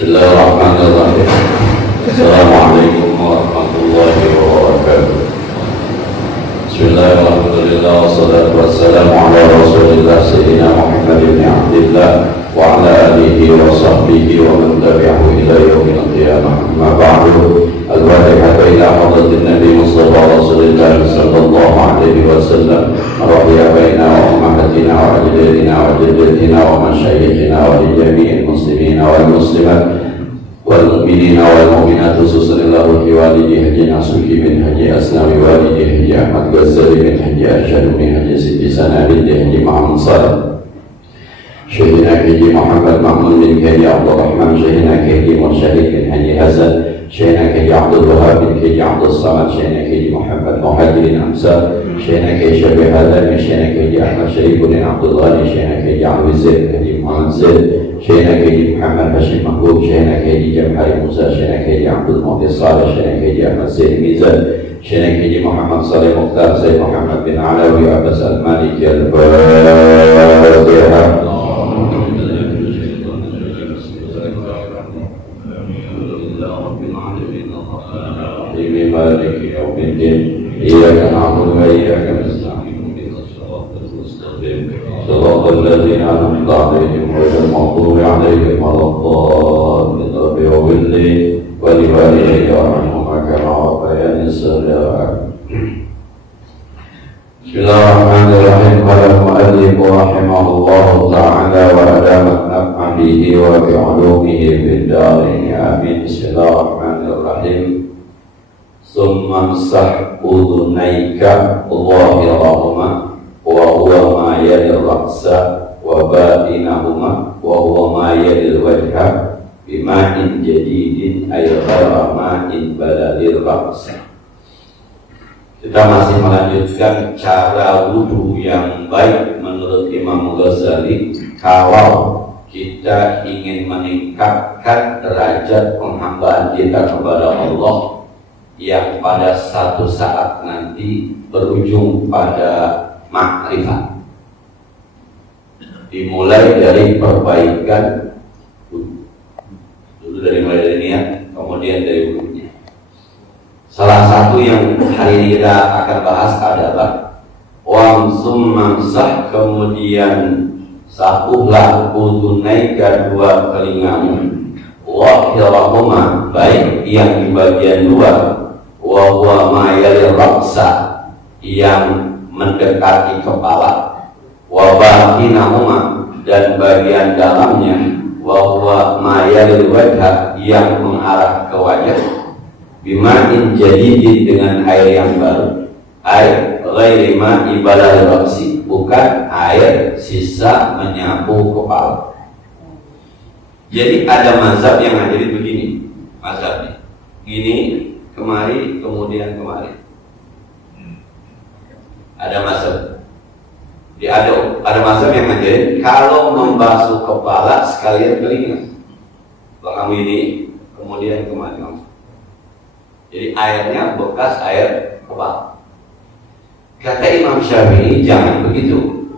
Bismillahirrahmanirrahim. Assalamualaikum warahmatullahi wabarakatuh. Bismillahirrahmanirrahim. Wassalatu wassalamu ala Rasulillah Sayyidina Muhammad ibn Abdillah wa ala alihi wa sahbihi wa man tabi'ahu ila yaumil qiyamah. Amma ba'du. Al-Fatihah ila hadratin Nabi Mustafa Rasulillah sallallahu alaihi wasallam. Rabi'a baina wa ummahatina wa ajdadina wa jaddatina wa masyayikhina wa li jami'il muslimina wal muslimat wal mu'minina wal mu'minat, khususan lahu walidi Haji Nasuhi bin Haji Asnawi, walidi Haji Ahmad Ghazali bin Haji Arsyad bin Haji Siti Sana bin Haji Muhammad Salih, Syekhina Haji Muhammad Mahmud bin Haji Abdul Rahman, Syekhina Haji Mursyid bin Haji Hasan, Syekhina Haji Abdul Wahab bin Haji Abdul Samad, Syekhina Haji Muhammad Muhajirin Amsal, Syekhina Haji Syabih Hadami, Syekhina Haji Ahmad Syarif bin Abdul Ghani, Syekhina Haji Ahmad Zaid, Haji Muhammad Zaid, Syekhina Haji Muhammad Hashim Mahbub, Syekhina Haji Jamhari Musa, Syekhina Haji Abdul Muhdi Saleh, Syekhina Haji Ahmad Zaid Mizan, Syekhina Haji Muhammad Saleh Mukhtar, Sayyid Muhammad bin Alawi Abbas Al-Maliki Al-Fatihah. مالك يوم الدين إياك نعبد وإياك نستعين اهدنا الصراط المستقيم صراط الذين أنعمت عليهم غير المغضوب عليهم ولا الضالين رب اغفر لي ولوالدي وارحمهما كما ربياني صغيرا. بسم الله الرحمن الرحيم. قال المؤلف رحمه الله تعالى وأدام النفع به وبعلومه في الدارين آمين. بسم الله الرحمن الرحيم. Summa msah udhunaika zahirahuma wa huwa ma yalil ra'sa wa batinahuma wa huwa ma yalil wajha bima'in jadidin ay ghayra ma'in balalil ra'sa. Kita masih melanjutkan cara wudhu yang baik menurut Imam Ghazali kalau kita ingin meningkatkan derajat penghambaan kita kepada Allah yang pada satu saat nanti berujung pada makrifat. Dimulai dari perbaikan dulu, dari mulai dari niat, kemudian dari wudhunya. Salah satu yang hari ini kita akan bahas adalah wamsum mamsah, kemudian sapuhlah udhunaika dua telingamu, wahirahuma baik yang di bagian luar, wa huwa ma yalil ra'sa yang mendekati kepala, wa batinahuma dan bagian dalamnya, wa huwa ma yalil wajha yang mengarah ke wajah, bima'in jadidin dengan air yang baru, air ghairi ma'i balal ra'si, bukan air sisa menyapu kepala. Jadi ada mazhab yang ngajarin begini, mazhabnya ini kemari, kemudian kemari. Ada mazhab. Ada mazhab yang ngajarin kalau membasuh kepala sekalian telinga. Kamu ini, kemudian kemari. Jadi airnya bekas air kepala. Kata Imam Syafi'i jangan begitu.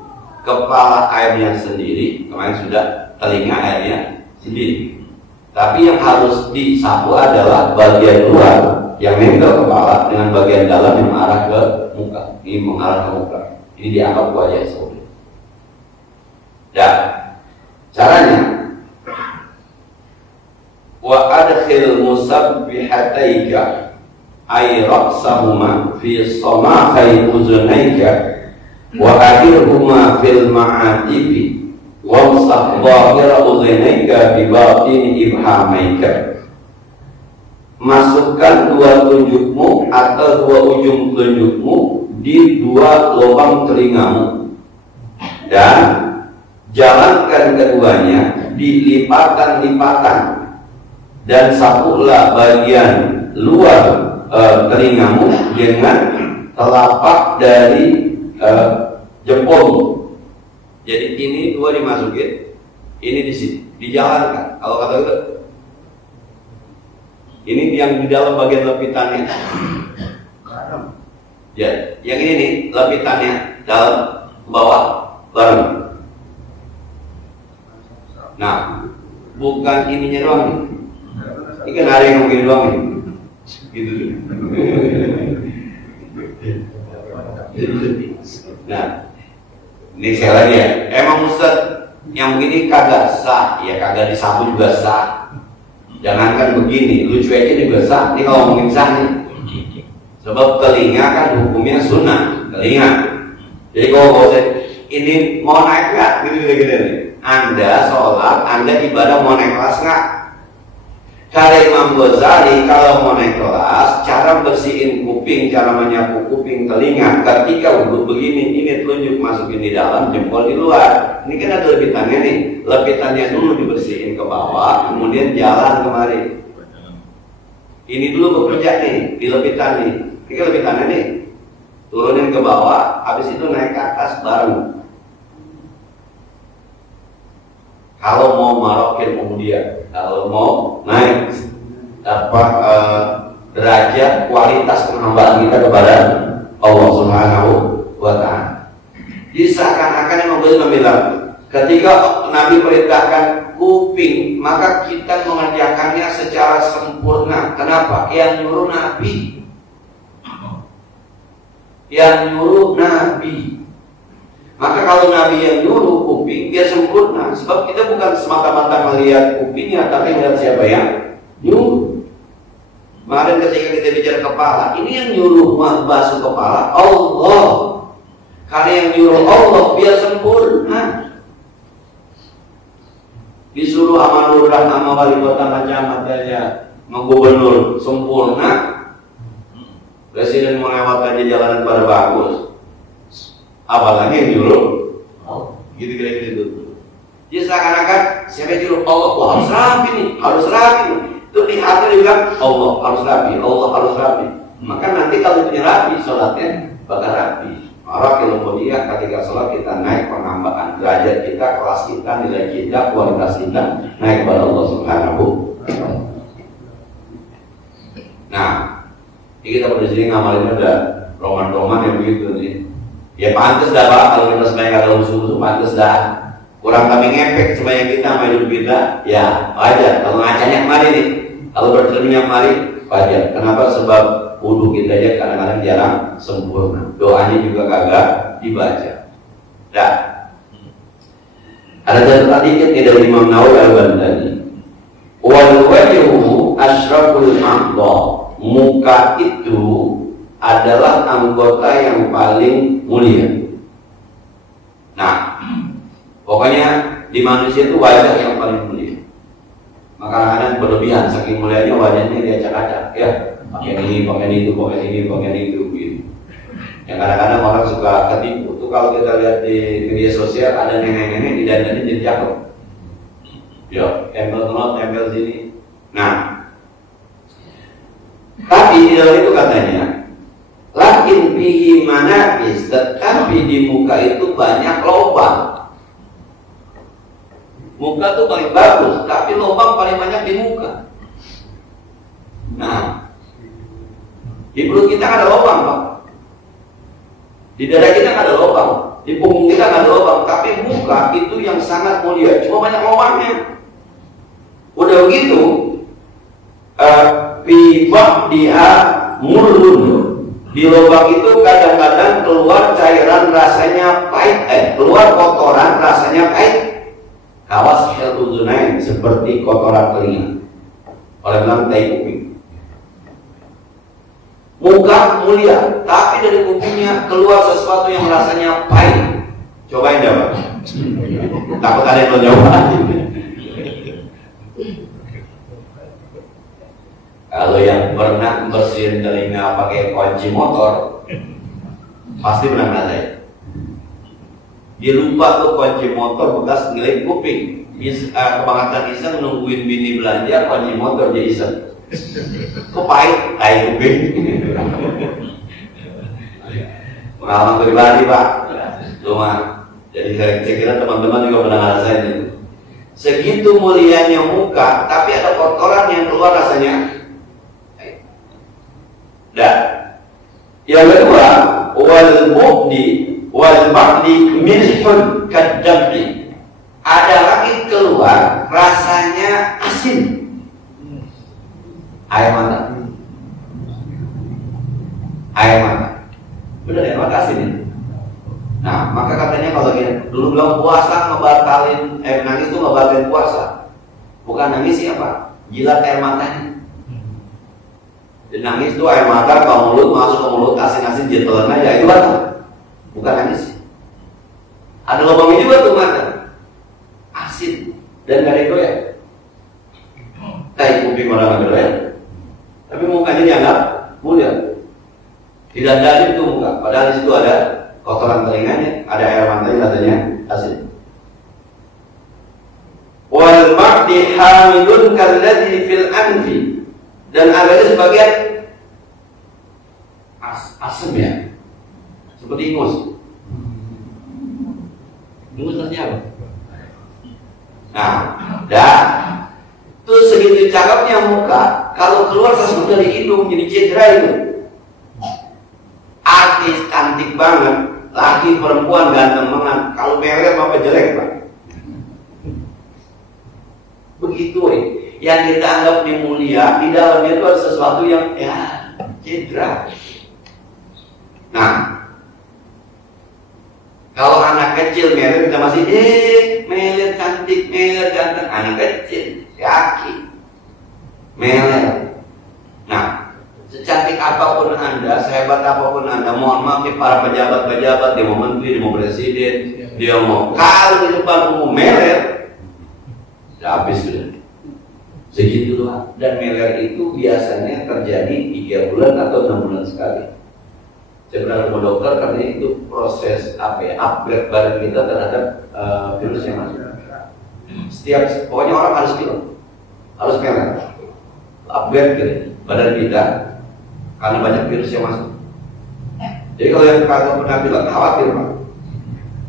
Kepala airnya sendiri, kemarin sudah, telinga airnya sendiri. Tapi yang harus disapu adalah bagian luar yang nempel kepala dengan bagian dalam yang mengarah ke muka. Ini mengarah ke muka. Ini dianggap wajah saudara. Dan caranya, wa adkhil musabbihataika ay ra'sahuma fi samahai uzunaika wa akhirhuma fil ma'atibi wamsah dhahira udhunaika bi batin ibhamaika. Masukkan dua tunjukmu atau dua ujung tunjukmu di dua lubang telingamu dan jalankan keduanya di lipatan-lipatan dan sapulah bagian luar telingamu dengan telapak dari jempolmu. Jadi ini dua dimasukin, ini di sini, dijalankan. Kalau kata itu, ini yang di dalam bagian lepitannya. Ya, yang ini nih lepitannya dalam bawah bareng. Nah, bukan ininya doang nih. Ini kan ada yang mungkin doang nih. Gitu. Nah, ini sekali lagi ya. Emang Ustaz yang begini kagak sah, ya kagak disapu juga sah. Jangankan begini, lucu aja juga sah. Ini kalau ngomongin sah nih. Sebab telinga kan hukumnya sunnah, telinga. Jadi kalau ini mau naik nggak? Gitu nih. Anda sholat, Anda ibadah mau naik kelas nggak? Kata Imam Ghazali, kalau mau naik kelas, cara bersihin kuping, cara menyapu kuping, telinga, ketika wudhu begini, ini telunjuk masukin di dalam, jempol di luar. Ini kan ada lepitannya nih, lepitannya dulu dibersihin ke bawah, kemudian jalan kemari. Ini dulu bekerja nih, di lepitan nih. Ini kan lepitannya nih, turunin ke bawah, habis itu naik ke atas baru. Kalau mau marokin kemudian, kalau mau naik derajat kualitas penghambaan kita kepada Allah Subhanahu wa Ta'ala. Jadi seakan-akan yang bilang, ketika Nabi perintahkan kuping, maka kita mengerjakannya secara sempurna. Kenapa? Yang nyuruh Nabi. Yang nyuruh Nabi. Maka kalau Nabi yang nyuruh kuping, dia sempurna. Sebab kita bukan semata-mata melihat kupingnya, tapi melihat siapa yang nyuruh. Kemarin ketika kita bicara kepala, ini yang nyuruh basuh kepala Allah. Karena yang nyuruh Allah, biar sempurna. Disuruh sama lurah, sama wali kota, macam aja, sama gubernur sempurna. Presiden mau lewat aja jalanan pada bagus. Apalagi yang nyuruh gitu kira-kira itu. Jadi seakan-akan siapa yang nyuruh Allah, wah harus rapi nih, harus rapi nih. Itu di hati dia bilang Allah harus rapi, Allah harus rapi. Maka nanti kalau punya rapi, sholatnya bakal rapi. Orang kemudian ketika sholat kita naik penambahan derajat kita, kelas kita, nilai kita, kualitas kita naik kepada Allah Subhanahu. Nah, ini kita pada sini ngamalin ada roman-roman yang begitu nih. Ya pantas dah Pak, kalau kita sebanyak ada musuh-musuh pantas dah. Kurang kami ngepek sebanyak kita sama hidup kita, ya wajar. Kalau ngacanya kemari nih, kalau bercerminnya kemari, wajar. Kenapa? Sebab wudhu kita aja kadang-kadang jarang sempurna. Doanya juga kagak dibaca. Dah. Ada catatan dikit nih dari Imam Nawawi Al-Baghdadi. Wal wajhu asyraful a'dha. Muka itu adalah anggota yang paling mulia. Nah, pokoknya di manusia itu wajah yang paling mulia. Maka kadang berlebihan, saking mulianya wajahnya diacak-acak, ya. Pakaian ini, pakaian itu, pakaian ini, pakaian itu, gitu. Yang kadang-kadang orang suka ketipu. Tuh kalau kita lihat di media sosial ada nenek-nenek di dandannya jadi cakep. Ya, tempel telur, tempel sini. Nah, tapi di dalam itu katanya, lakin bihi manafis, tetapi di muka itu banyak lubang. Muka itu paling bagus, tapi lubang paling banyak di muka. Nah, di perut kita ada lubang, Pak. Di dada kita ada lubang, di punggung kita ada lubang, tapi muka itu yang sangat mulia, cuma banyak lubangnya. Udah begitu, pibah dia murun. Di lubang itu kadang-kadang keluar cairan rasanya pahit, keluar kotoran rasanya pahit. Kawas al-udzunain, seperti kotoran telinga. Oleh bilang tai kuping. Muka mulia, tapi dari kupingnya keluar sesuatu yang rasanya pahit. Cobain jawab. Takut ada yang mau jawab. Kalau yang pernah bersihin telinga pakai kunci motor, pasti pernah ngerasain. Dia lupa tuh kunci motor bekas ngelip kuping. Kebangetan iseng nungguin bini belanja, kunci motor dia iseng. Kok pahit? Tai kuping. Pengalaman pribadi Pak. Cuma, jadi saya kira teman-teman juga pernah ngerasain itu. Segitu mulianya muka, tapi ada kotoran yang keluar rasanya. Dan yang kedua, wal mu'di wal ma'di milhun kadamri. Ada lagi keluar rasanya asin. Air mata. Air mata. Benar ya, makasih nih. Nah, maka katanya kalau dulu bilang puasa ngebatalin, nangis itu ngebatalin puasa. Bukan nangis siapa? Jilat air matanya. Dan nangis itu air mata ke mulut, masuk ke mulut, asin-asin jentelan aja, itu batal. Bukan nangis. Ada lubangnya juga tuh mata. Asin dan gak ada doyan. Tai kuping orang gak doyan. Tapi mukanya dianggap mulia. Tidak dari itu muka, padahal di situ ada kotoran telinganya, ada air matanya katanya asin. Wal ma'di hamidun kalladhi fil anfi, dan ada sebagian asam ya, seperti ingus. Ingus artinya apa? Nah, dah tuh segitu cakepnya muka, kalau keluar sesuatu dari hidung jadi cedera itu. Artis cantik banget, laki perempuan ganteng banget, kalau meler apa jelek Pak? Begitu yang kita anggap mulia, di dalamnya itu ada sesuatu yang ya cedera. Nah, kalau anak kecil meler kita masih meler cantik, meler ganteng, anak kecil kaki meler. Nah, secantik apapun Anda, sehebat apapun Anda, mohon maaf nih para pejabat-pejabat, dia mau menteri, dia mau presiden, dia mau, kalau di depan umum meler, sudah habis sudah. Segitu doang. Dan meler itu biasanya terjadi 3 bulan atau 6 bulan sekali. Saya pernah ketemu dokter, karena itu proses upgrade badan kita terhadap virus yang masuk. Pokoknya orang harus film, harus meler, upgrade gitu, badan kita. Karena banyak virus yang masuk. Jadi kalau yang kagak pernah bilang, khawatir Pak.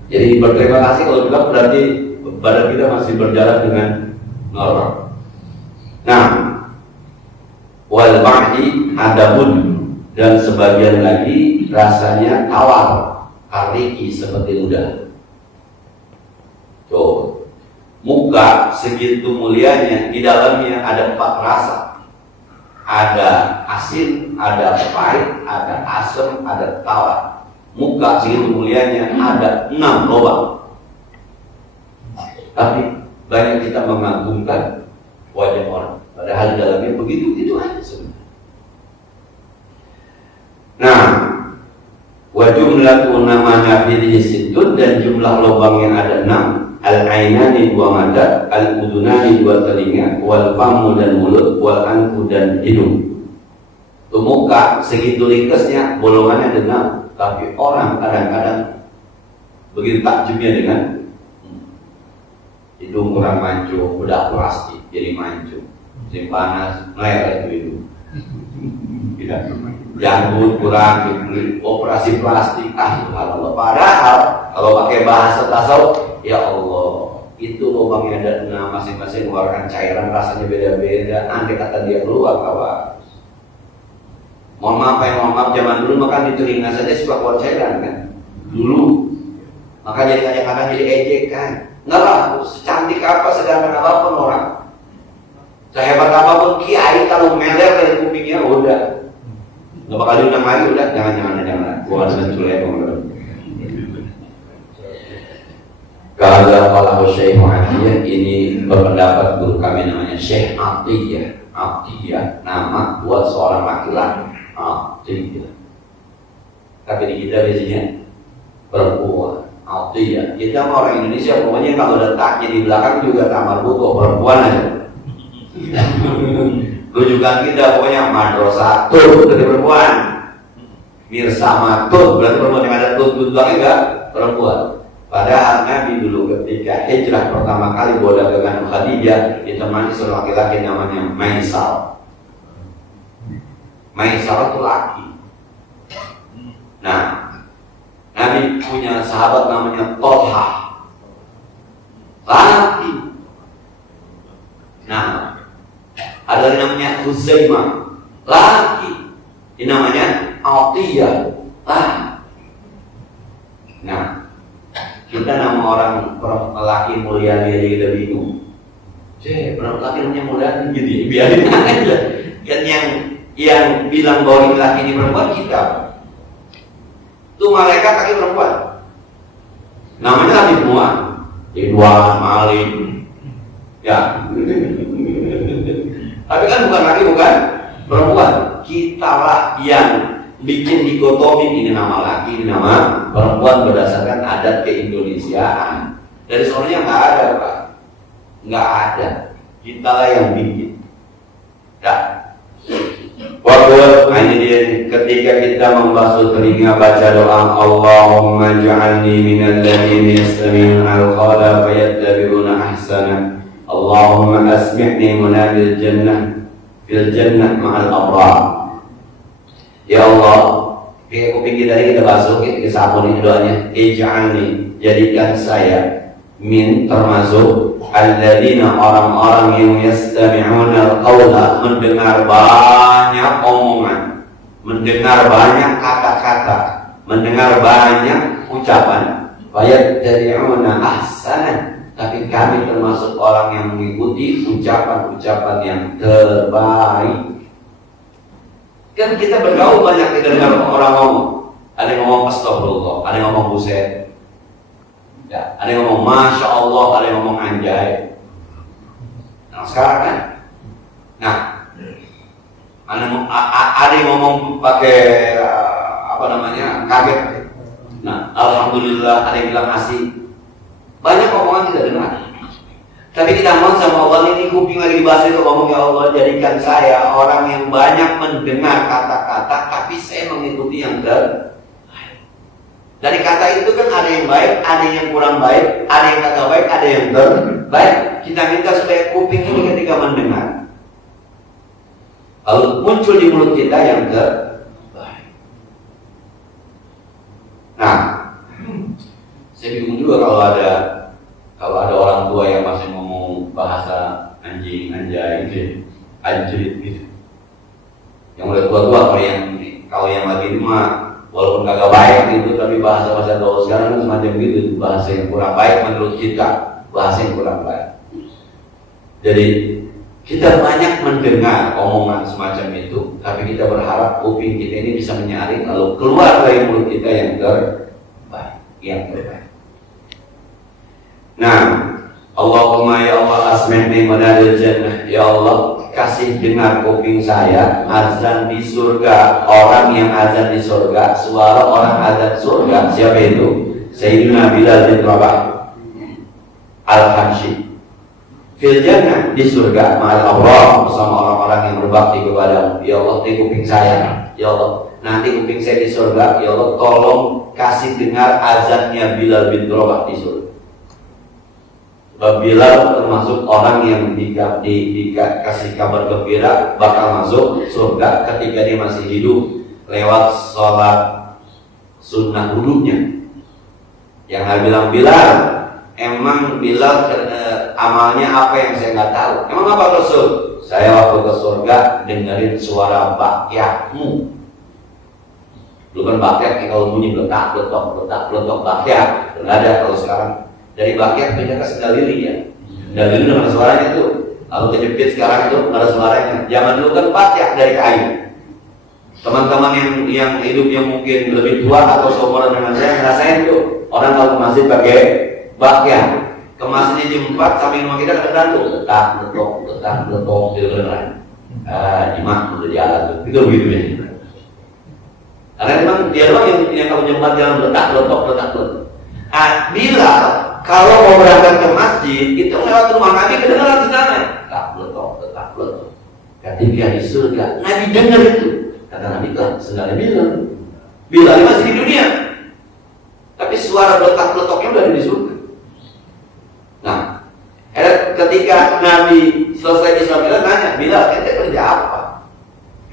Jadi berterima kasih kalau bilang, berarti badan kita masih berjalan dengan normal. Nah, wal ma'di adabun, dan sebagian lagi rasanya tawar, kariki seperti ludah. Tuh, muka segitu mulianya, di dalamnya ada 4 rasa. Ada asin, ada pahit, ada asam, ada tawar. Muka segitu mulianya ada 6 lubang. Tapi banyak kita mengagungkan wajah orang, padahal di dalamnya begitu aja sebenarnya. Nah, wa jumlatu namanya fihi sittun, dan jumlah lubang yang ada 6. Al-ainani 2 mata, al-udunani 2 telinga, wal famu dan mulut, wal anfu dan hidung. Itu muka segitu ringkasnya, bolongannya ada 6. Tapi orang kadang-kadang begitu takjubnya dengan hidung kurang mancung, udah plastik jadi mancung, musim panas meleleh itu hidung. Janggut kurang, operasi plastik, subhanallah. Padahal kalau pakai bahasa tasawuf, ya Allah, itu lubangnya ada 6, masing-masing mengeluarkan cairan, rasanya beda-beda. Andai kata dia keluar, kawan, mohon maaf, zaman dulu makan di telinga saja suka keluar cairan kan, dulu. Maka jadi kadang-kadang jadi ejekan. Nggak bagus, secantik apa, seganteng apapun orang, sehebat apapun kiai, kalau meler dari kupingnya udah nggak bakal diundang lagi, udah jangan. Gua dengan culek kalau Syekh Muhammad ini berpendapat, guru kami namanya Syekh Atiyah, nama buat seorang laki-laki, Atiyah. Tapi di kita biasanya perempuan, Atiyah. Kita orang Indonesia pokoknya kalau letaknya di belakang juga kamar buku perempuan aja. Rujukan kita pokoknya madrasah dari perempuan, mirsamatun berarti perempuan, yang ada tut belakang enggak perempuan. Padahal Nabi dulu ketika hijrah pertama kali bawa dagangan Khadijah, ditemani seorang laki-laki namanya Maisal. Maisal itu laki. Nah, Nabi punya sahabat namanya Tolha, laki. Nah, ada yang namanya Huzaimah, laki. Ini namanya Atiyah, laki. Nah, kita nama orang laki mulia aja kita bingung. Berapa laki namanya mulia gitu ya, biarin aja. Dan yang bilang bahwa ini laki ini perempuan kita. Itu malaikat laki perempuan. Namanya laki semua. Ridwan, Malik. Ya. Tapi kan bukan laki, bukan perempuan. Kitalah yang bikin dikotomi, ini nama laki, ini nama perempuan berdasarkan adat keindonesiaan. Dari soalnya nggak ada, Pak. Nggak ada. Kitalah yang bikin. Ya. Waktu ini dia ketika kita membasuh telinga baca doa Allahumma ja'alni minal ladzina yastami'una al-qawla fayattabi'una ahsana. Allahumma asmi'ni munadil jannah fil jannah ma'al abrar. Ya Allah, kuping kita ini kita basuh, kita sapu nih doanya. Ij'alni, jadikan saya min termasuk alladzina orang-orang yang yastami'una al-qawla, mendengar banyak omongan, mendengar banyak kata-kata, mendengar banyak ucapan. Fayattabi'una ahsana, tapi kami termasuk orang yang mengikuti ucapan-ucapan yang terbaik. Kan kita bergaul banyak dengar orang ngomong. Ada yang ngomong astagfirullah, ada yang ngomong buset. Ya, ada yang ngomong masya Allah, ada yang ngomong anjay. Nah sekarang kan, nah ada yang ngomong pakai apa namanya kaget. Nah alhamdulillah, ada yang bilang asik. Banyak omongan kita dengar. Tapi kita mohon sama Allah, ini kuping lagi dibahas itu ngomong, ya Allah jadikan saya orang yang banyak mendengar kata-kata, tapi saya mengikuti yang terbaik. Dari kata itu kan ada yang baik, ada yang kurang baik, ada yang kata baik, ada yang terbaik. Kita minta supaya kuping ini ketika mendengar, kalau muncul di mulut kita yang terbaik. Nah, saya bingung juga kalau ada orang tua yang masih ngomong bahasa anjing, anjay gitu, anjrit gitu. Yang udah tua-tua, kalau yang lagi ini mah walaupun kagak baik gitu, tapi bahasa-bahasa gaul sekarang kan semacam gitu, bahasa yang kurang baik menurut kita, bahasa yang kurang baik. Jadi kita banyak mendengar omongan semacam itu, tapi kita berharap kuping kita ini bisa menyaring kalau keluar dari mulut kita yang terbaik. Nah, Allahumma ya Allah asmi'ni munadil jannah. Ya Allah, kasih dengar kuping saya azan di surga, orang yang azan di surga, suara orang azan surga. Siapa itu? Sayyidina Bilal bin Rabah Al-Habsyi. Fil jannah, di surga, ma'al abrar, bersama orang-orang yang berbakti kepada-Mu. Ya Allah, di kuping saya, ya Allah, nanti kuping saya di surga. Ya Allah, tolong kasih dengar azannya Bilal bin Rabah di surga. Bilal termasuk orang yang dikasih kabar gembira bakal masuk surga ketika dia masih hidup lewat sholat sunnah wudhunya. Yang saya bilang, Bilal, emang Bilal amalnya apa yang saya nggak tahu? Emang apa Rasul? Saya waktu ke surga dengerin suara bakyakmu. Dulu kan bakyak kalau bunyi letak bakyak, nggak ada kalau sekarang. Dari bakyak pindah ke sendal lili ya. Sendal lili udah ada suaranya tuh. Lalu kejepit sekarang itu nggak ada suaranya. Zaman dulu kan bakyak dari kayu. Teman-teman yang hidup yang mungkin lebih tua atau seumuran dengan saya ngerasain tuh. Orang kalau ke masjid pakai bakyak. Ke masjidnya jam 4 sampai rumah kita kadang tuh letak letok gitu kan. Jemaah udah jalan tuh. Itu begitu ya. Karena memang dia doang yang kalau jam 4 jalan letak. Bilal kalau mau berangkat ke masjid itu lewat rumah Nabi kedengaran di sana. Tak letok. Ketika di surga Nabi dengar itu. Kata Nabi kan sendalnya Bilal masih di dunia. Tapi suara letak-letoknya udah di surga. Nah, ketika Nabi selesai Isra Mi'raj nanya, Bilal ente kerja apa?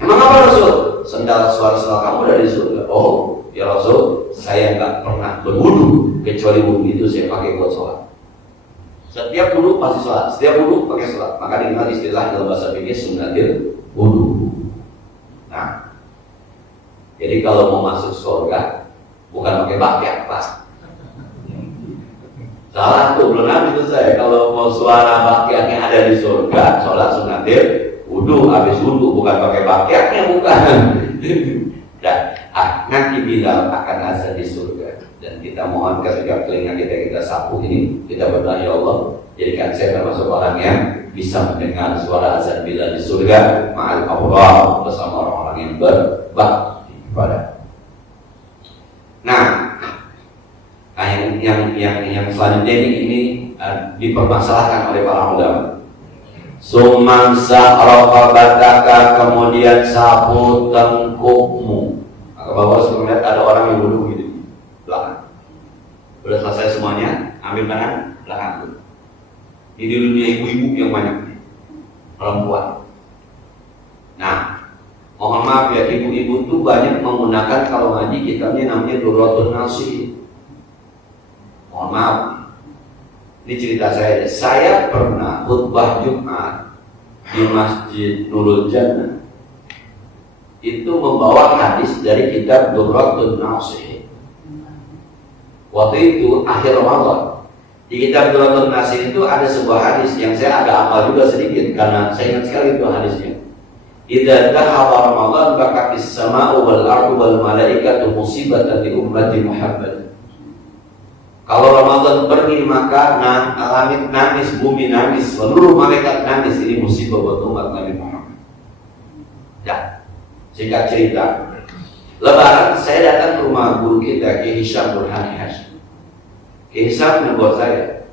Emang apa Rasul? Suara kamu udah di surga. Oh, ya Rasul, saya nggak pernah berwudu kecuali wudu itu saya pakai buat sholat. Setiap wudu pasti sholat, setiap wudu pakai sholat. Maka dikenal istilah dalam bahasa fikih sunnatil wudu. Nah, jadi kalau mau masuk surga bukan pakai bakyak, Pak. Salah tuh, belum habis itu saya. Kalau mau suara bakyaknya ada di surga, sholat sunnatil wudu. habis wudu, bukan pakai pakaiannya, bukan. Dan nanti Bilal akan azan di surga, dan kita mohon ketika telinga kita sapu ini, kita berdoa, ya Allah, jadikan saya termasuk orang yang bisa mendengar suara azan Bilal di surga, ma'al abrar, bersama orang-orang yang berbakti kepada. Nah, yang selanjutnya ini dipermasalahkan oleh para ulama. Sumangsa raqabataka, kemudian sapu tengkukmu. Maka Bapak sudah melihat ada orang yang duduk gitu belakang. Sudah selesai semuanya, ambil tangan belakang dulu. Ini dunia ibu-ibu yang banyak, perempuan. Nah, mohon maaf ya, ibu-ibu tuh banyak menggunakan kalau ngaji kitabnya namanya Durratun Nashih. Mohon maaf, ini cerita saya. Saya pernah khutbah Jumat di Masjid Nurul Jannah, itu membawa hadis dari kitab Durratun Nashih. Waktu itu akhir Ramadan. Di kitab Durratun Nashih itu ada sebuah hadis yang saya agak hafal juga sedikit, karena saya ingat sekali itu hadisnya. Idza dhahaba Ramadan bakatis sama'u wal ardu wal malaikatu musibatan li ummati Muhammad. Kalau Ramadan pergi maka langit nangis, bumi nangis, seluruh malaikat nangis. Ini musibah buat umat Nabi Muhammad. Ya, singkat cerita, Lebaran saya datang ke rumah guru kita, Ki Hisham Burhani Hashim. Ki Hisham menegur saya,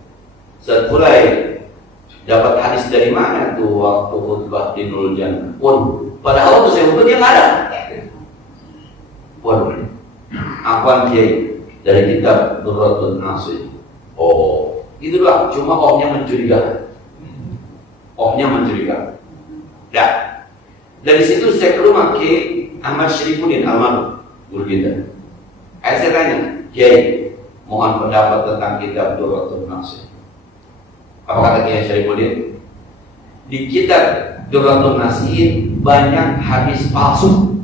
saat mulai dapat hadis dari mana tuh waktu khutbah di Nurul Jannah? Padahal waktu saya khutbah dia nggak ada. Apaan Kiai? Dari kitab Durratun Nashih. Oh, itu doang. Cuma ohnya mencurigakan. Dan dari situ saya ke rumah Ki Ahmad Syarifuddin almarhum guru kita. Saya tanya, Kiai, mohon pendapat tentang kitab Durratun Nashih. Apa kata Kiai Syarifuddin? Di kitab Durratun Nashih banyak hadis palsu.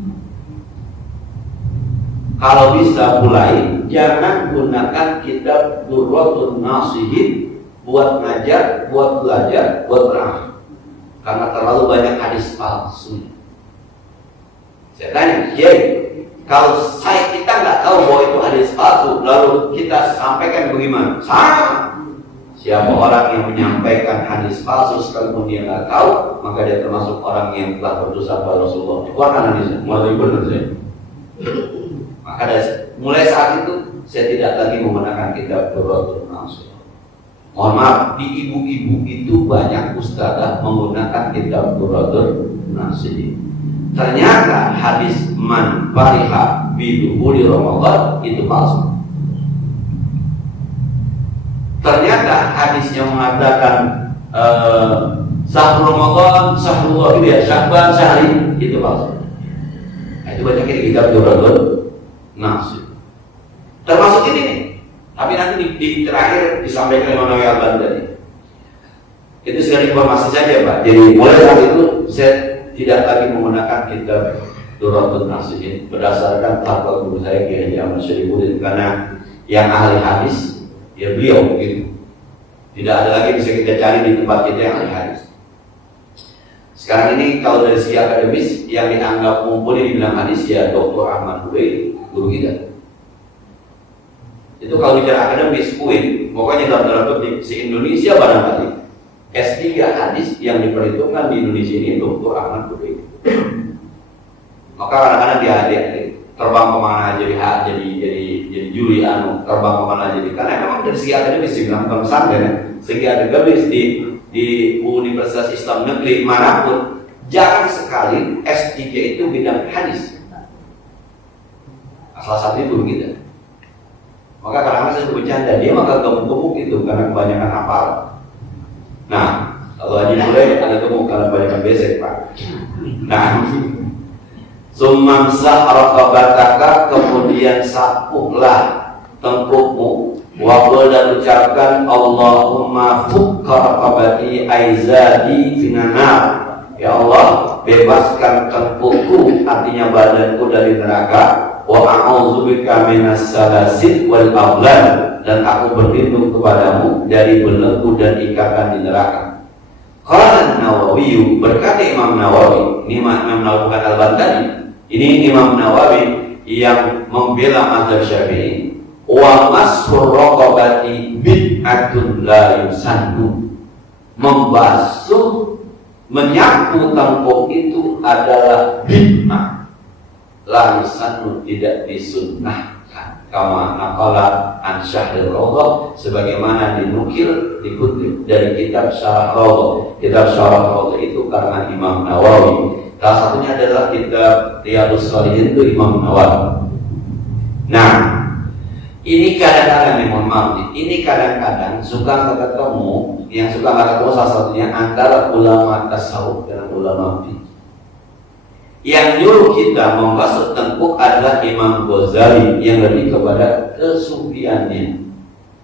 Kalau bisa mulai, jangan gunakan kitab Durratun Nashih buat ngajar, buat belajar, buat beramal, karena terlalu banyak hadis palsu. Saya tanya, Kiai, kalau kita nggak tahu bahwa itu hadis palsu, lalu kita sampaikan bagaimana? Sama. Siapa orang yang menyampaikan hadis palsu sekalipun dia nggak tahu, maka dia termasuk orang yang telah berdosa pada Rasulullah. Keluarkan hadisnya, mulai benar saya. Maka mulai saat itu saya tidak lagi menggunakan kitab Durratun Nashih. Mohon maaf, di ibu-ibu itu banyak ustadzah menggunakan kitab Durratun Nashih. Ternyata hadis man fariha bidukhuli Ramadan itu palsu. Ternyata hadis yang mengatakan Syahrul Ramadan, Syahrullah ya, Sya'ban syahri, itu palsu. Nah, itu banyak di kitab Durratun Nashih. Termasuk ini nih. Tapi nanti di terakhir disampaikan oleh Nawawi Al-Albani tadi. Itu sekali informasi saja Pak. Jadi mulai saat itu saya tidak lagi menggunakan kitab Durratun Nashih berdasarkan fatwa guru saya Kiai Ahmad Syarifuddin, karena yang ahli hadis ya beliau begitu. Tidak ada lagi bisa kita cari di tempat kita yang ahli hadis. Sekarang ini kalau dari segi akademis yang dianggap mumpuni di bidang hadis ya Dr. Ahmad Huwei, guru kita. Itu kalau bicara akademis, UIN, pokoknya dalam petik se-Indonesia barangkali S3 hadis yang diperhitungkan di Indonesia ini Dr. Ahmad Huwei. Maka kadang-kadang dia terbang kemana jadi juri terbang kemana jadi, karena memang dari segi akademis dibilang pesantren, segi akademis di Universitas Islam Negeri manapun jarang sekali S3 itu bidang hadis. Salah satu itu kita. Maka kadang-kadang saya bercanda, dia maka gemuk-gemuk itu karena kebanyakan hafal. Nah, kalau Haji mulai ada gemuk karena kebanyakan besek Pak. Nah, sumamsah raqabataka, kemudian sapuhlah tengkukmu, waqul, dan ucapkan Allahumma fukka raqabati aizadi finanar. Ya Allah, bebaskan tengkukku, artinya badanku, dari neraka. Wa a'udzubika minas salasil wal aghlal, dan aku berlindung kepadamu dari belenggu dan ikatan di neraka. Qala Nawawi, berkata Imam Nawawi, ini Imam Nawawi bukan Al-Bantani, ini Imam Nawawi yang membela mazhab Syafi'i. Wa masfur raqabati bid'atun la yusannu. Membasuh, menyapu tengkuk itu adalah bid'ah, la yusannu, tidak disunnahkan. Kama naqala an Syahril Rawdah, sebagaimana dinukil, dikutip dari kitab Syarah Rawdah. Kitab Syarah Rawdah itu karena Imam Nawawi. Salah satunya adalah kitab Riyadhus Shalihin itu Imam Nawawi. Nah, ini kadang-kadang nih, mohon maaf nih, ini kadang-kadang suka ketemu, yang suka ketemu salah satunya antara ulama tasawuf dengan ulama fiqh. Yang nyuruh kita membasuh tengkuk adalah Imam Ghazali yang lebih kepada kesufiannya.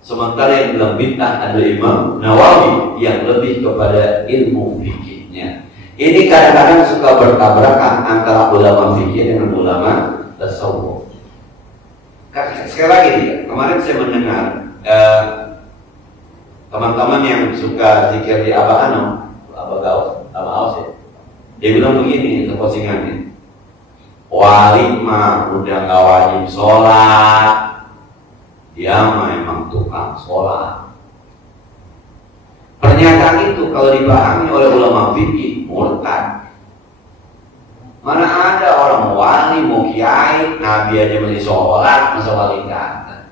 Sementara yang dalam bid'ah adalah Imam Nawawi yang lebih kepada ilmu fikihnya. Ini kadang-kadang suka bertabrakan antara ulama fikih dengan ulama tasawuf. Sekali lagi, kemarin saya mendengar teman-teman yang suka zikir di Aba Aus ya. Dia bilang begini ke postingannya, wali mah udah gak wajib sholat, dia mah emang tukang sholat. Pernyataan itu kalau dipahami oleh ulama fikih murtad. Mana ada orang wali mau kiai, nabi aja masih sholat, masa wali kata.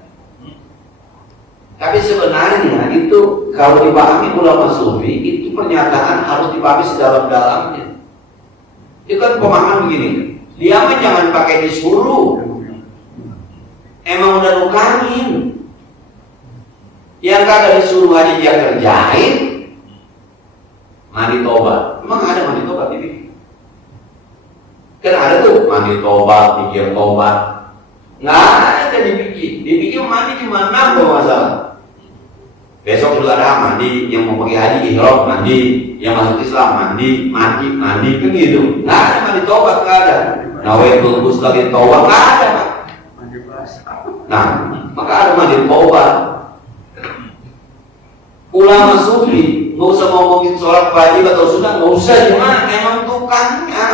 Tapi sebenarnya itu kalau dipahami ulama sufi, itu pernyataan harus dipahami sedalam-dalamnya. Itu kan pemahaman begini, dia mah jangan pakai disuruh, emang udah nukangin. Yang kagak disuruh aja dia kerjain. Mandi tobat, emang ada mandi tobat ini? Kan ada tuh mandi tobat, pikir tobat. Nggak ada dipikir mandi cuma 6 kalau masalah. Besok juga ada mandi, yang mau pergi haji ihram mandi, yang masuk Islam mandi kan gitu. Nggak ada mandi tobat, nggak ada. Nawaitul ghusl tobat, nggak ada Pak. Nah, maka ada mandi tobat. Ulama sufi nggak usah ngomongin sholat wajib atau sunnah, nggak usah, cuma emang tukangnya.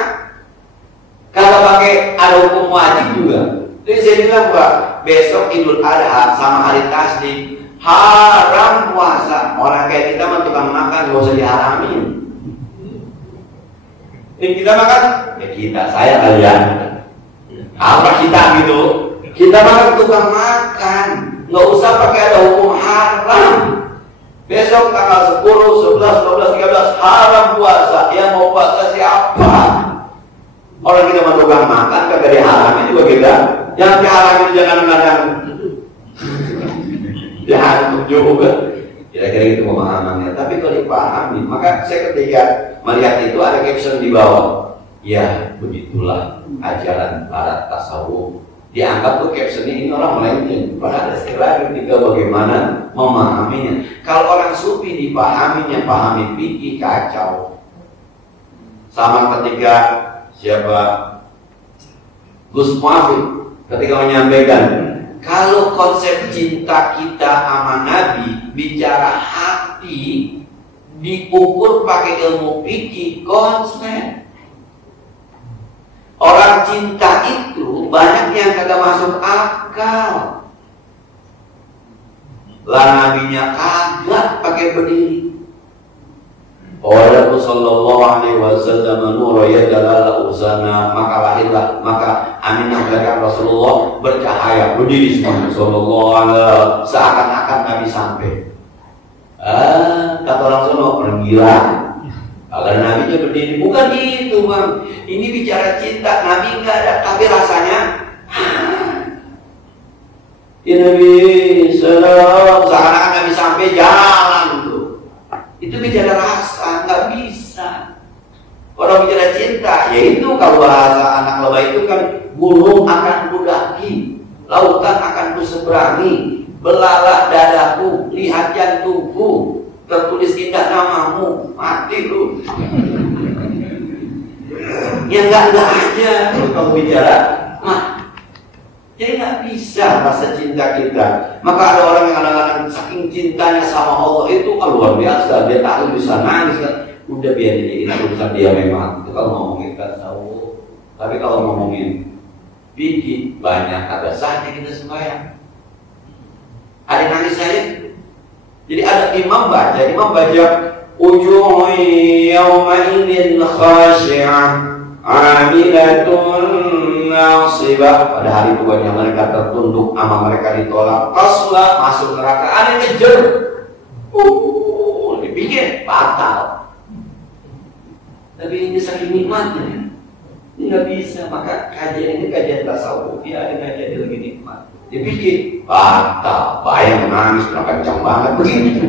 Kalau pakai ada hukum wajib juga. Jadi saya bilang Pak, besok Idul Adha sama hari Tasdik haram puasa. Orang kayak kita mah tukang makan, nggak usah diharamin. Ini kita makan, ya kita, saya kalian. Apa kita gitu? Kita makan tukang makan, nggak usah pakai ada hukum haram. Besok tanggal 10, 11, 12, 13 haram puasa. Yang mau puasa siapa? Orang kita mau tukang makan, kagak diharamin juga kita. Yang diharamin jangan-jangan dihantuk juga. Kira-kira itu pemahamannya. Tapi kalau dipahami, maka saya ketika melihat itu ada caption di bawah. Ya, begitulah ajaran para tasawuf. Dianggap tuh captionnya ini orang melenceng. Padahal sekali lagi ketika bagaimana memahaminya. Kalau orang sufi dipahaminya, pahami fikih kacau. Sama ketika siapa Gus Muafid ketika menyampaikan, kalau konsep cinta kita sama Nabi bicara hati diukur pakai ilmu fikih konsep. Orang cinta itu banyak yang kagak masuk akal. Lah nabinya kagak pakai berdiri. Qala sallallahu alaihi wasallam nur ya jalal usana, maka lahirlah, maka aminah belakang Rasulullah bercahaya berdiri semuanya sallallahu alaihi, seakan-akan Nabi sampai. Kata orang sono orang gila. Agar Nabi nya berdiri, bukan itu Bang. Ini bicara cinta, Nabi enggak ada, tapi rasanya ya Nabi sallallahu, seakan-akan Nabi sampai jalan tuh. Itu bicara rasa, nggak bisa. Orang bicara cinta, yaitu kalau bahasa anak lebah itu kan, gunung akan kudaki, lautan akan kuseberangi, belalak dadaku, lihat jantungku, tertulis indah namamu, mati lu. Ya enggak aja kalau bicara mah. Jadi nggak bisa rasa cinta kita. Maka ada orang yang kadang-kadang saking cintanya sama Allah itu luar biasa, dia tak bisa nangis. udah biar jadi urusan dia memang. Itu kalau ngomongin tasawuf. Tapi kalau ngomongin fikih banyak agak sahnya kita sembahyang. Ada nangis saya. Jadi ada imam baca wujuhun yawma idzin khashi'ah 'amilatun nasibah. Pada hari tuanya mereka tertunduk, amal mereka ditolak, tasla masuk neraka. Ada yang ngejar. Dipikir batal. Tapi ini saking nikmatnya. Ini nggak bisa. Maka kajian ini kajian tasawuf. Ya ada kajian lagi nikmat. Dipikir batal. Bayang menangis, kencang banget begitu.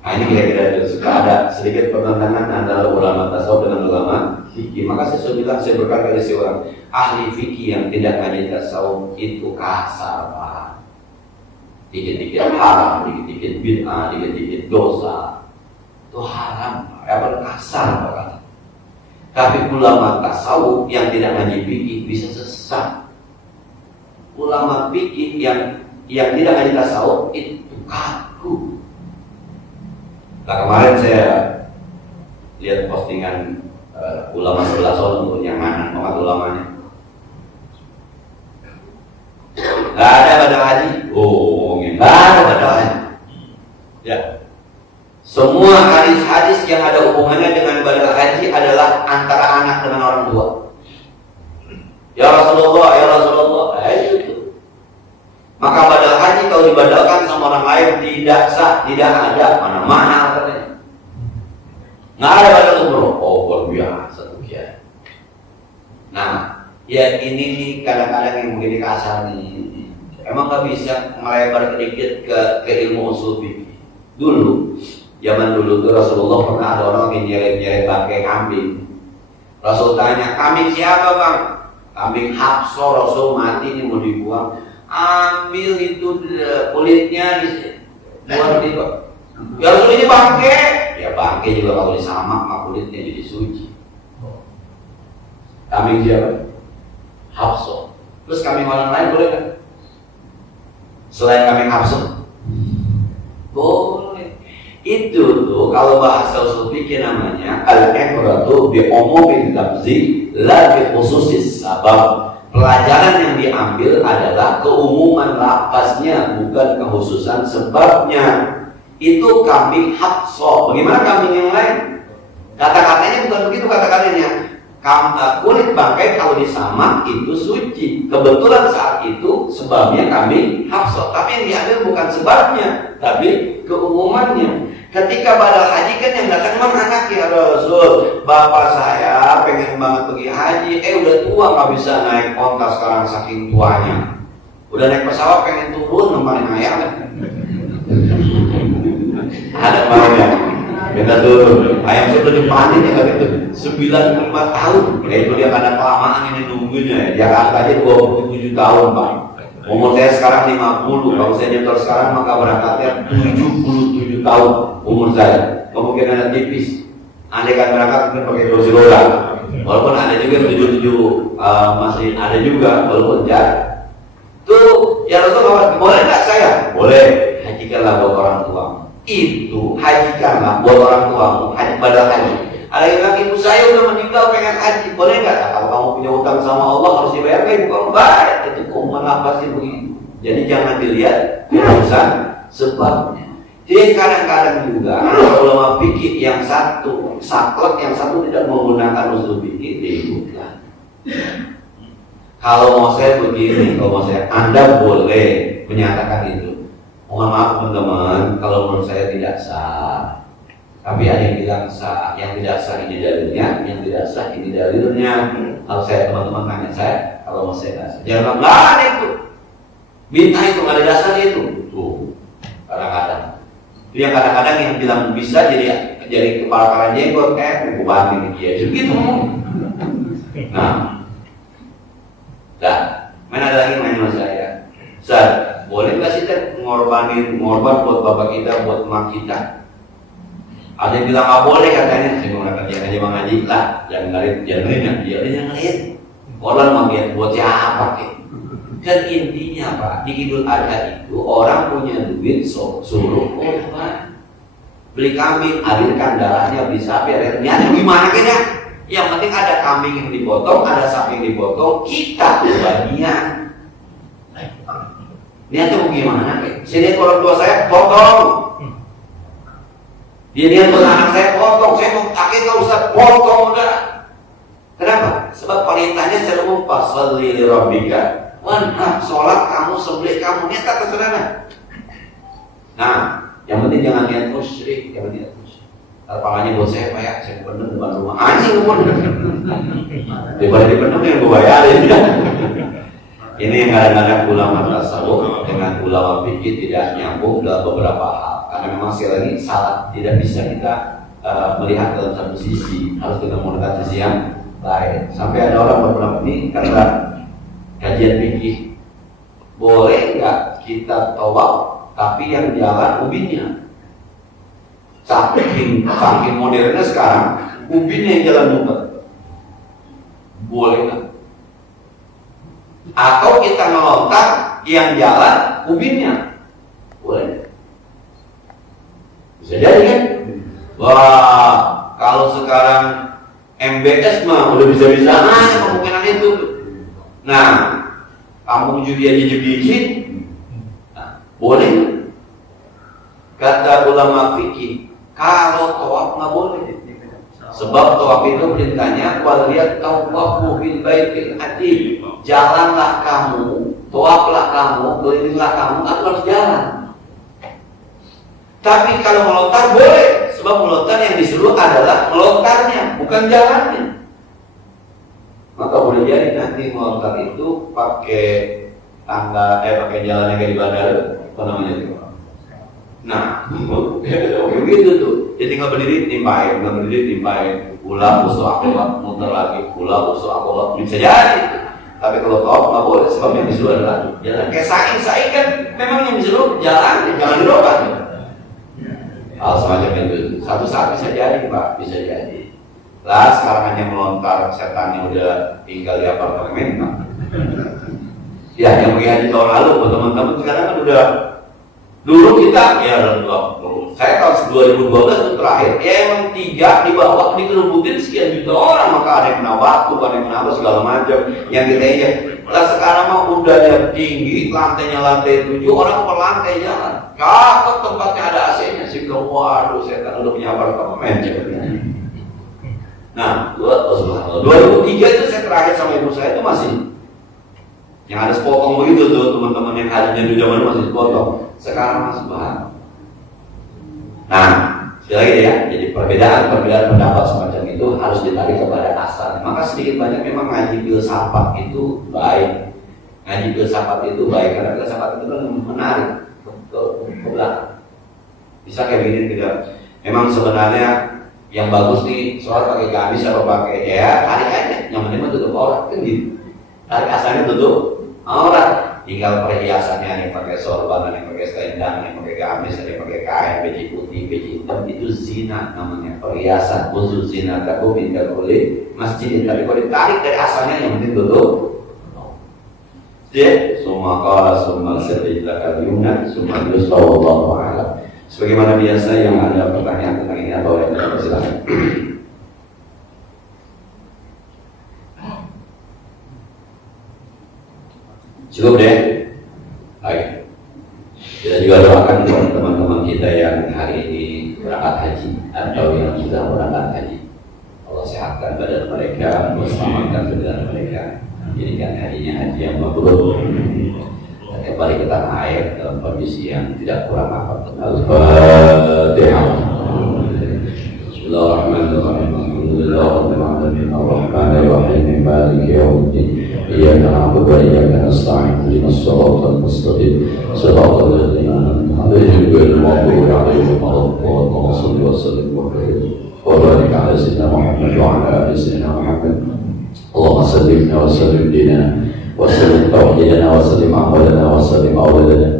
Nah ini kira-kira suka ada sedikit pertentangan antara ulama tasawuf dengan ulama fikih. Maka saya sudah bilang, saya berkata dari seorang ahli fikih yang tidak ngaji tasawuf itu kasar, Pak. Dikit-dikit haram, dikit-dikit bid'ah, dikit-dikit dosa. Itu haram, apa kasar, Pak. Tapi ulama tasawuf yang tidak ngaji fikih bisa sesat. Ulama fikih yang tidak ngaji tasawuf itu kaku. Nah, kemarin saya lihat postingan ulama sebelah Solo yang mana pengat ulamanya. Gak ada badal haji. Gak ada badal haji. Ya. Semua hadis-hadis yang ada hubungannya dengan badal haji adalah antara anak dengan orang tua. Ya Rasulullah, ya Rasulullah. Itu. Maka badal haji kalau dibadalkan sama orang lain tidak sah, tidak ada, mana-mana katanya. Nggak ada badal umroh. Oh, luar biasa tuh ya. Nah, ya ini nih kadang-kadang yang begini kasar nih. Emang nggak bisa melebar sedikit ke ilmu usul fikih. Dulu, zaman dulu tuh Rasulullah pernah ada orang yang nyeret-nyeret bangkai kambing. Rasul tanya, kambing siapa bang? Kambing Habsah, Rasul mati ini mau dibuang. Ambil itu kulitnya buat itu. Ya Rasul ini bangke. Ya bangke juga kalau disamak mah kulitnya jadi suci. Kambing siapa? Habsah. Terus kambing orang lain boleh kan? Selain kambing Habsah? Boleh. Itu tuh kalau bahasa usul fikih namanya al-ibratu bi umumil lafzi la bi khususis sabab. Pelajaran yang diambil adalah keumuman lafaznya, bukan kekhususan sebabnya. Itu kambing Habsah. Bagaimana kambing yang lain? Kata-katanya bukan begitu kata-katanya. Kulit bangkai kalau disamak itu suci. Kebetulan saat itu sebabnya kambing Habsah. Tapi yang diambil bukan sebabnya, tapi keumumannya. Ketika badal haji kan yang datang memang anak ya Rasul. Bapak saya pengen banget pergi haji. Udah tua nggak bisa naik onta sekarang saking tuanya. Udah naik pesawat pengen turun nempatin ayam. Ada mau ya? Kita turun. Ayam sudah dipanen ya gitu. 95 tahun. Ya itu dia karena kelamaan ini nunggunya. Jakarta aja 27 tahun Pak. Umur saya sekarang 50. Kalau saya nyetor sekarang maka berangkatnya 77 tahun umur saya. Kemungkinan tipis. Andai kan berangkat mungkin pakai kursi roda. Walaupun ada juga yang 77 masih ada juga walaupun jarak. Tuh ya Rasulullah boleh nggak saya? Boleh. Hajikanlah buat orang tua. Itu hajikanlah buat orang tua. Haji badal haji. Ada yang bilang ibu saya udah meninggal pengen haji, boleh nggak? Kalau kamu punya utang sama Allah harus dibayar, bukan baik. Itu keumuman apa sih begitu? Jadi jangan dilihat urusan sebabnya. Jadi kadang-kadang juga ulama fikih yang satu saklek, yang satu tidak menggunakan usul fikih diikutkan. Kalau mau saya begini, kalau mau saya, Anda boleh menyatakan itu. Mohon maaf teman-teman, kalau menurut saya tidak sah. Tapi ada yang bilang sah, yang tidak sah ini dalilnya, yang tidak sah ini dalilnya. Kalau saya teman-teman tanya saya, kalau mau saya dasar, jangan nggak ada itu. Bid'ah itu nggak ada dasarnya itu. Tuh, kadang-kadang. Dia kadang-kadang yang bilang bisa jadi kepala kepala jenggot buku banding dia gitu. Nah, mana ada lagi main sama saya. Ustaz, boleh nggak sih ngorban buat bapak kita, buat emak kita? Ada yang bilang nggak boleh katanya. Saya mau kerja aja Bang Haji lah, jangan ngeliat, dia yang ngeliat. Orang mau lihat buat siapa kek? Kan intinya Pak, di Idul Adha itu orang punya duit suruh korban. Beli kambing, alirkan darahnya, beli sapi, alirkan. Gimana kayaknya? Yang penting ada kambing yang dipotong, ada sapi yang dipotong, kita bagian. Niatnya mau gimana? Sini orang tua saya potong. Dia anak saya potong, saya mau akhirnya Ustaz potong udah. Kenapa? Sebab perintahnya secara umum fasholli li rabbika wanhar, sholat kamu, sembelih kamu, niat tak terserah. Nah, yang penting jangan niat musyrik, yang penting niat musyrik. Kepalanya buat saya Pak ya, saya bener depan rumah anjing bener. Daripada dipenuh yang gue bayarin ya. Ini yang kadang-kadang ulama tasawuf dengan ulama fikih tidak nyambung dalam beberapa hal. Karena memang sekali lagi salah, tidak bisa kita melihat dalam satu sisi, harus kita melihat sisi yang lain. Sampai ada orang berpendapat ini karena kajian fikih, boleh nggak kita tawaf tapi yang jalan ubinnya? Saking modernnya sekarang, ubinnya yang jalan muter, boleh nggak? Atau kita ngelontar yang jalan ubinnya, boleh? Bisa jadi kan? Wah, kalau sekarang MBS mah udah bisa-bisa aja kemungkinan itu. Nah, kampung judi aja dikit, nah, boleh? Kata ulama fikih, kalau tawaf nggak boleh. Sebab tawaf itu perintahnya waliyat tawafu bil baitil atiq. Jalanlah kamu, tawaflah kamu, kelilinglah kamu, atau harus jalan. Tapi kalau melontar boleh, sebab melontar yang disuruh adalah melontarnya, bukan jalannya. Maka boleh jadi nanti melontar itu pakai tangga, pakai jalannya kayak di bandara, apa namanya itu? Nah, begitu tuh. Jadi tinggal berdiri timpain, tinggal berdiri timpain, ulang usul akolat, muter lagi, ulang usul akolat, bisa jadi. Tapi kalau tawaf nggak boleh, sebab yang disuruh adalah jalan. Kayak sa'i kan memang yang disuruh jalan, jangan dirobak. Hal semacam itu, satu saat bisa jadi Pak, bisa jadi. Lah sekarang hanya melontar, setannya udah tinggal di apartemen Pak. Ya yang pergi haji tahun lalu, teman-teman sekarang kan udah. Dulu kita, ya saya tahun 2012 itu terakhir, ya emang 3 di bawah dikerubutin sekian juta orang, maka ada yang kena waktu, ada yang kena apa segala macam, yang kita injak. Lah sekarang mah udahnya tinggi, lantainya lantai 7, orang per lantai jalan. Kalau tempatnya ada AC-nya sih, waduh saya kan udah punya apartemen. Nah, 2003 itu saya terakhir sama ibu saya itu masih yang ada sepotong begitu tuh, teman-teman yang hajinya di zaman masih sepotong. Sekarang masih bahan. Nah, sekali lagi ya, jadi perbedaan pendapat semacam itu harus ditarik kepada asal. Maka sedikit banyak memang ngaji filsafat itu baik. Ngaji filsafat itu baik karena filsafat itu kan menarik ke belakang. Bisa kayak begini tidak? Memang sebenarnya yang bagus nih soal pakai gamis atau pakai ya tarik aja. Yang penting tutup aurat kan gitu. Tarik asalnya tutup aurat. Tinggal perhiasannya yang pakai sorban, yang pakai selendang, yang pakai gamis, yang pakai kain, baju putih, baju hitam, itu zina namanya, perhiasan. Khusus zina tahu minta boleh masjid, tapi kalau ditarik dari asalnya yang penting tutup. Jadi semua kala semua serta kaliunan semua dosa Allah Taala. Sebagaimana biasa yang ada pertanyaan tentang ini atau yang tidak, silakan. Cukup deh. Baik. Kita juga doakan untuk teman-teman kita yang hari ini berangkat haji atau yang sudah berangkat haji. Allah sehatkan badan mereka, Allah selamatkan badan mereka, jadikan hajinya haji yang mabrur. Dan kembali ke tanah air dalam kondisi yang tidak kurang apa. Al-Fatihah. Bismillahirrahmanirrahim. Alhamdulillahirabbil alamin. Arrahmanir rahim. Maliki yaumiddin. إياك نعبد وإياك نستعين اهدنا الصراط المستقيم صراط الذين أنعمت عليهم غير المغضوب عليهم ولا الضالين صل وسلم وبارك على سيدنا محمد وعلى آل سيدنا محمد اللهم سلمنا وسلم ديننا وسلم توحيدنا وسلم أموالنا وسلم أولادنا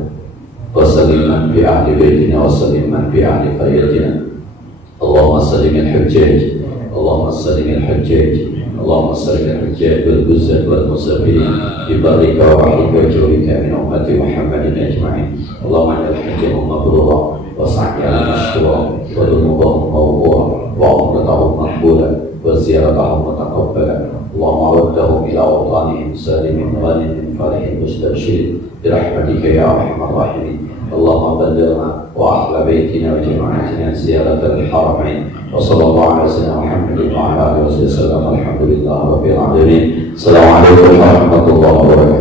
وسلم من في أهل بيتنا وسلم من في أهل قريتنا اللهم سلم الحجاج اللهم سلم الحجاج اللهم سلم الحجاج والجزاة والمسافرين ببرك وبحرك وجودك من أمة محمد أجمعين اللهم اجعل حجهم مبرورا وسعك على مشكورا وذنوبهم مغفورا وعمرتهم مقبولا وزيارتهم متقبلا. اللهم ردهم إلى أوطانهم سالم غانم فرح مستبشر برحمتك يا أرحم الراحمين. اللهم بلغنا وأهل بيتنا وجماعتنا زيارة الحرمين. وصلى الله على سيدنا محمد وعلى آله وصحبه وسلم. الحمد لله رب العالمين. السلام عليكم ورحمة الله وبركاته.